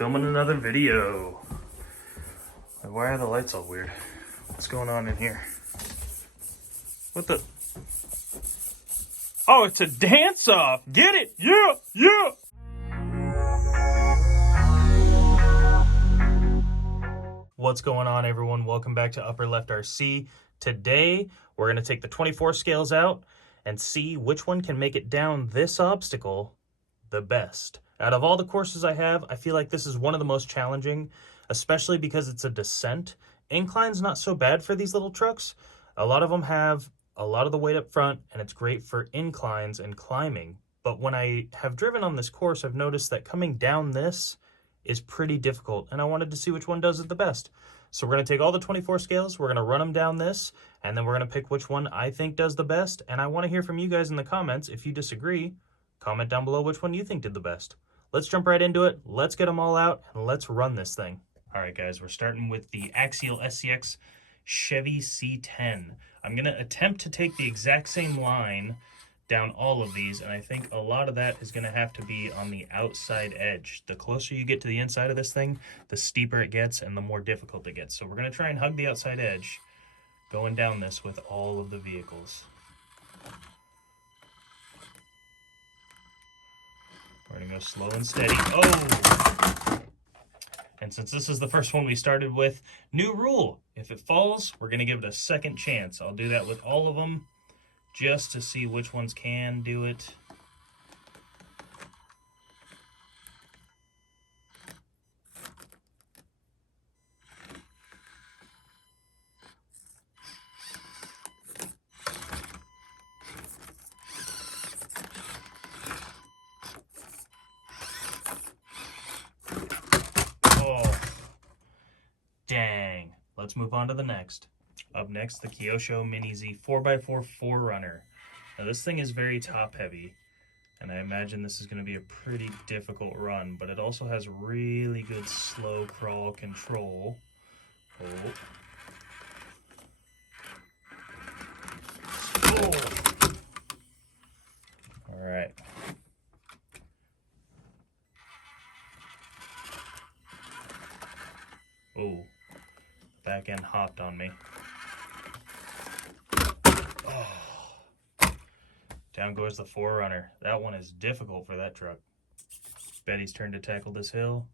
filming another video. Why are the lights all weird? What's going on in here? What the? Oh, it's a dance-off! Get it? Yeah! Yeah! What's going on, everyone? Welcome back to Upper Left RC. Today, we're going to take the 24 scales out and see which one can make it down this obstacle the best. Out of all the courses I have, I feel like this is one of the most challenging, especially because it's a descent. Incline's not so bad for these little trucks. A lot of them have a lot of the weight up front, and it's great for inclines and climbing. But when I have driven on this course, I've noticed that coming down this is pretty difficult, and I wanted to see which one does it the best. So we're going to take all the 24 scales, we're going to run them down this, and then we're going to pick which one I think does the best. And I want to hear from you guys in the comments. If you disagree, comment down below which one you think did the best. Let's jump right into it. Let's get them all out, and let's run this thing. All right, guys, we're starting with the Axial SCX Chevy C10. I'm going to attempt to take the exact same line down all of these, and I think a lot of that is going to have to be on the outside edge. The closer you get to the inside of this thing, the steeper it gets and the more difficult it gets. So we're going to try and hug the outside edge going down this with all of the vehicles. We're going to go slow and steady. Oh! And since this is the first one we started with, new rule. If it falls, we're going to give it a second chance. I'll do that with all of them just to see which ones can do it. Dang. Let's move on to the next. Up next, the Kyosho Mini Z 4x4 4Runner. Now this thing is very top heavy, and I imagine this is going to be a pretty difficult run, but it also has really good slow crawl control. Oh. All right. Oh. Back end hopped on me. Oh. Down goes the 4Runner. That one is difficult for that truck. Betty's turn to tackle this hill.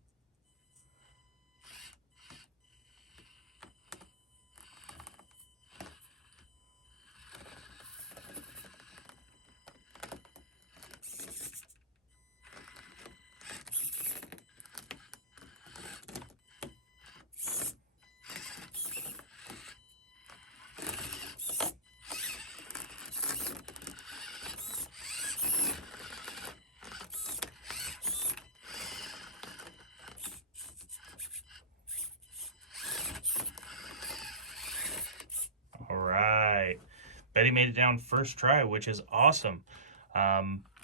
Betty made it down first try, which is awesome.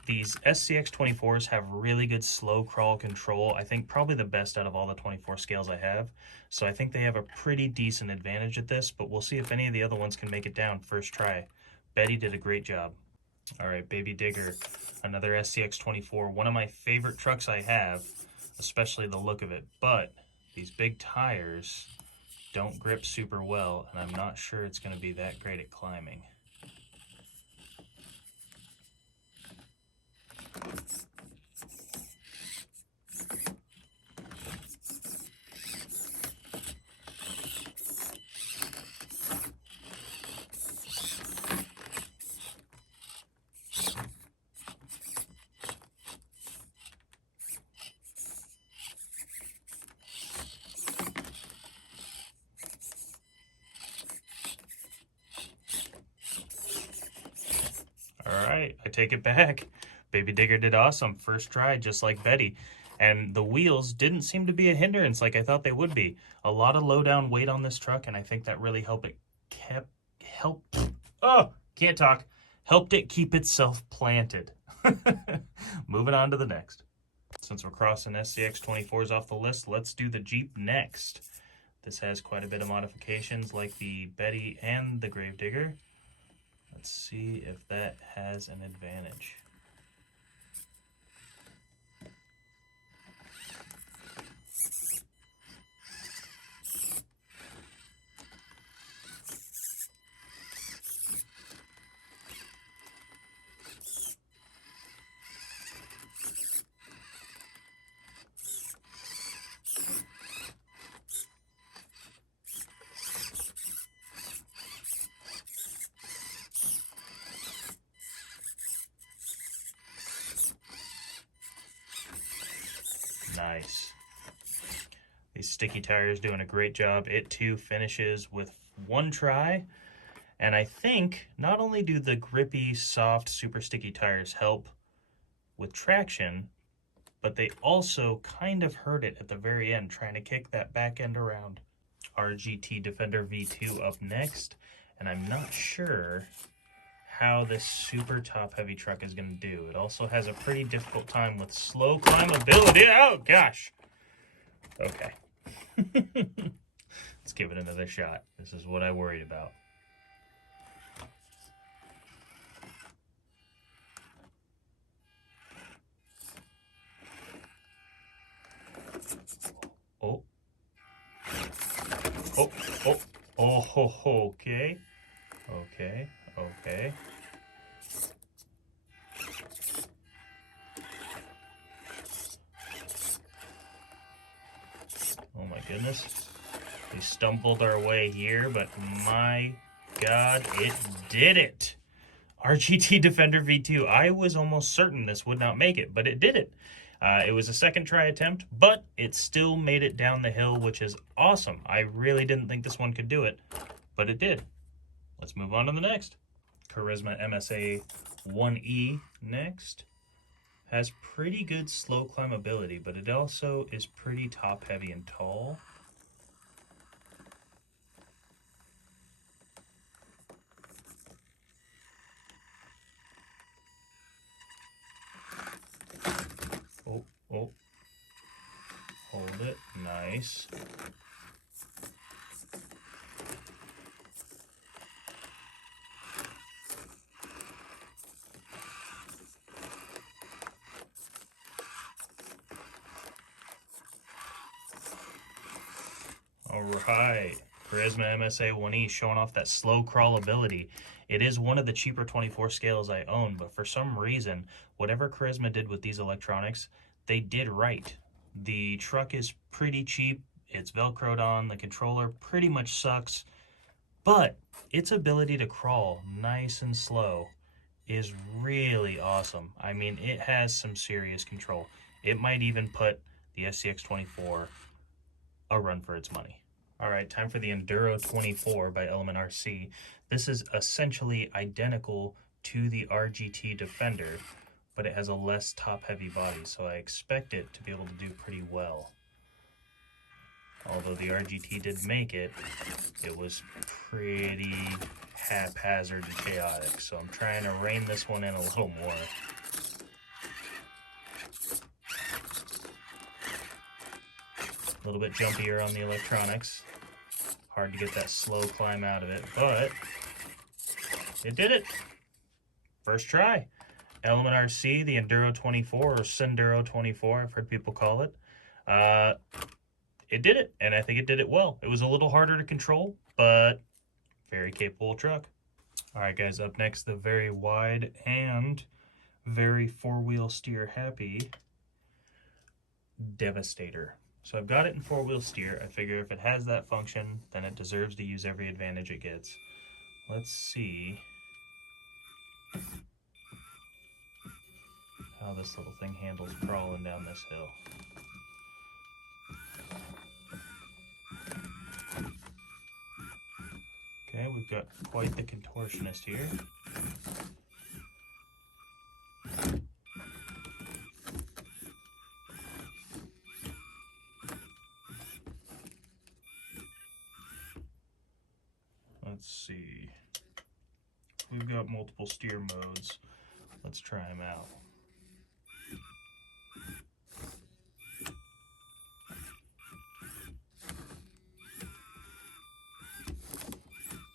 These SCX 24s have really good slow crawl control. I think probably the best out of all the 24 scales I have. So I think they have a pretty decent advantage at this, but we'll see if any of the other ones can make it down first try. Betty did a great job. All right, Baby Digger, another SCX 24. One of my favorite trucks I have, especially the look of it. But these big tires don't grip super well, and I'm not sure it's going to be that great at climbing. All right, I take it back. Baby Digger did awesome. First try, just like Betty. And the wheels didn't seem to be a hindrance like I thought they would be. A lot of low down weight on this truck, and I think that really helped it helped it keep itself planted. Moving on to the next. Since we're crossing SCX 24s off the list, let's do the Jeep next. This has quite a bit of modifications like the Betty and the Gravedigger. Let's see if that has an advantage. Nice. These sticky tires doing a great job. It too finishes with one try. And I think not only do the grippy, soft, super sticky tires help with traction, but they also kind of hurt it at the very end, trying to kick that back end around. RGT Defender V2 up next, and I'm not sure how this super top heavy truck is going to do. It also has a pretty difficult time with slow climbability. Oh gosh. Okay. Let's give it another shot. This is what I worried about. Oh. Oh, oh, oh, okay. Okay, okay. Oh my goodness. We stumbled our way here, but my God, it did it. RGT Defender V2. I was almost certain this would not make it, but it did it. It was a second try attempt, but it still made it down the hill, which is awesome. I really didn't think this one could do it, but it did. Let's move on to the next. Charisma MSA 1E next. Has pretty good slow climbability, but it also is pretty top heavy and tall. Oh, oh. Hold it. Nice. All right. Charisma MSA 1E showing off that slow crawlability. It is one of the cheaper 24 scales I own, but for some reason, whatever Charisma did with these electronics, they did right. The truck is pretty cheap. It's Velcroed on. The controller pretty much sucks, but its ability to crawl nice and slow is really awesome. I mean, it has some serious control. It might even put the SCX24 a run for its money. All right, time for the Enduro 24 by Element RC. This is essentially identical to the RGT Defender, but it has a less top-heavy body, so I expect it to be able to do pretty well. Although the RGT did make it, it was pretty haphazard and chaotic, so I'm trying to rein this one in a little more. A little bit jumpier on the electronics. Hard to get that slow climb out of it, but it did it. First try. Element RC, the Enduro 24, or Senduro 24, I've heard people call it. It did it, and I think it did it well. It was a little harder to control, but very capable truck. All right, guys, up next, the very wide and very four-wheel steer happy Devastator. So I've got it in four-wheel steer. I figure if it has that function, then it deserves to use every advantage it gets. Let's see how this little thing handles crawling down this hill. Okay, we've got quite the contortionist here. Let's see. We've got multiple steer modes. Let's try them out.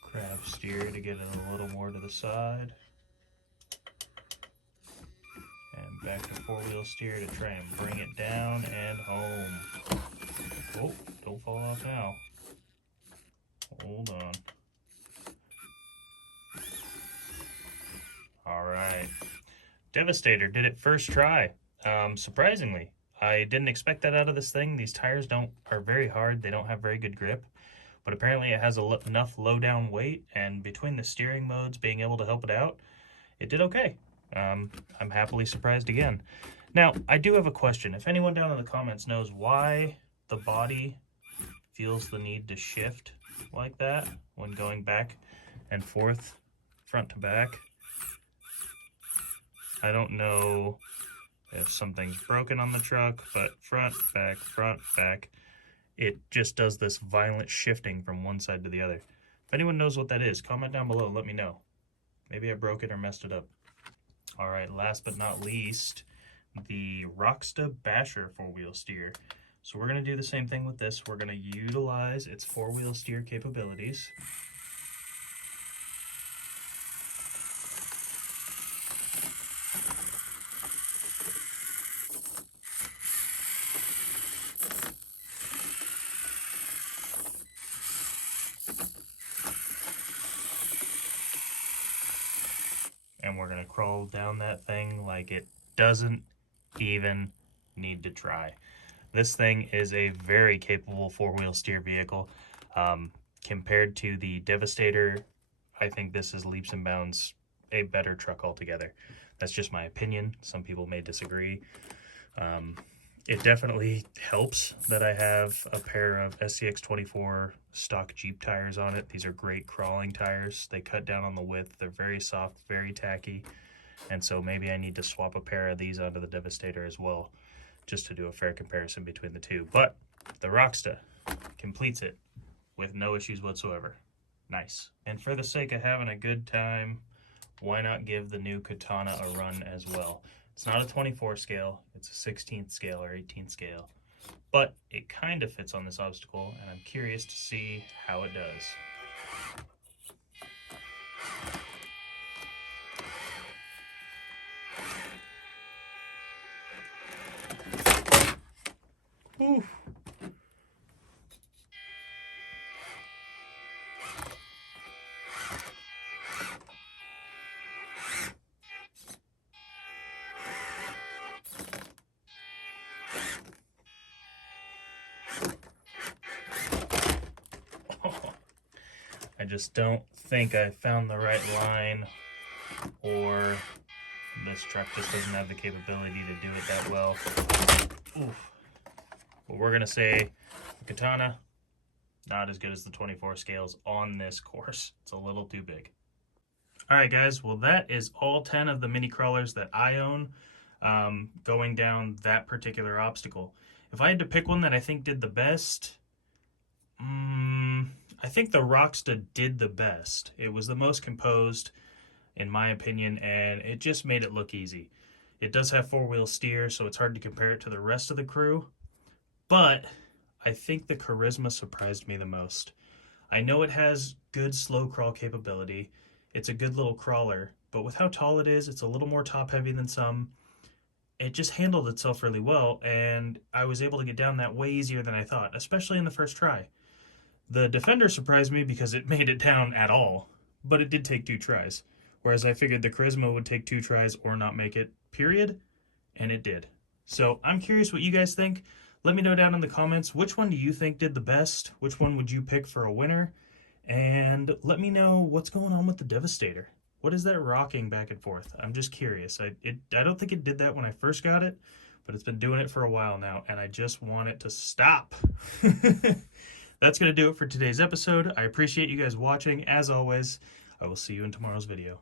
Crab steer to get it a little more to the side. And back to four-wheel steer to try and bring it down and home. Oh, don't fall off now. Hold on. All right. Devastator did it first try. Surprisingly, I didn't expect that out of this thing. These tires are very hard. They don't have very good grip. But apparently it has enough low down weight, and between the steering modes being able to help it out, it did okay. I'm happily surprised again. Now, I do have a question. If anyone down in the comments knows why the body feels the need to shift like that when going back and forth, front to back, I don't know if something's broken on the truck, but front, back, it just does this violent shifting from one side to the other. If anyone knows what that is, comment down below and let me know. Maybe I broke it or messed it up. All right, last but not least, the Rockstar Basher four-wheel steer. So we're going to do the same thing with this. We're going to utilize its four-wheel steer capabilities. And we're going to crawl down that thing like it doesn't even need to try. This thing is a very capable four-wheel steer vehicle. Compared to the Devastator, I think this is leaps and bounds a better truck altogether. That's just my opinion. Some people may disagree. It definitely helps that I have a pair of SCX24 stock Jeep tires on it. These are great crawling tires. They cut down on the width. They're very soft, very tacky. And so maybe I need to swap a pair of these onto the Devastator as well, just to do a fair comparison between the two. But the Rockstar completes it with no issues whatsoever. Nice. And for the sake of having a good time, why not give the new Katana a run as well? It's not a 24 scale, it's a 16th scale or 18th scale, but it kind of fits on this obstacle, and I'm curious to see how it does. Whew. I just don't think I found the right line, or this truck just doesn't have the capability to do it that well. Oof. But we're gonna say the Katana, not as good as the 24 scales on this course. It's a little too big. All right, guys, well, that is all 10 of the mini crawlers that I own going down that particular obstacle. If I had to pick one that I think did the best, I think the Rockstar did the best. It was the most composed, in my opinion, and it just made it look easy. It does have four-wheel steer, so it's hard to compare it to the rest of the crew, but I think the Charisma surprised me the most. I know it has good slow crawl capability. It's a good little crawler, but with how tall it is, it's a little more top-heavy than some. It just handled itself really well, and I was able to get down that way easier than I thought, especially in the first try. The Defender surprised me because it made it down at all, but it did take 2 tries. Whereas I figured the Charisma would take 2 tries or not make it, period, and it did. So I'm curious what you guys think. Let me know down in the comments, which one do you think did the best? Which one would you pick for a winner? And let me know what's going on with the Devastator. What is that rocking back and forth? I'm just curious. I don't think it did that when I first got it, but it's been doing it for a while now, and I just want it to stop. That's going to do it for today's episode. I appreciate you guys watching. As always, I will see you in tomorrow's video.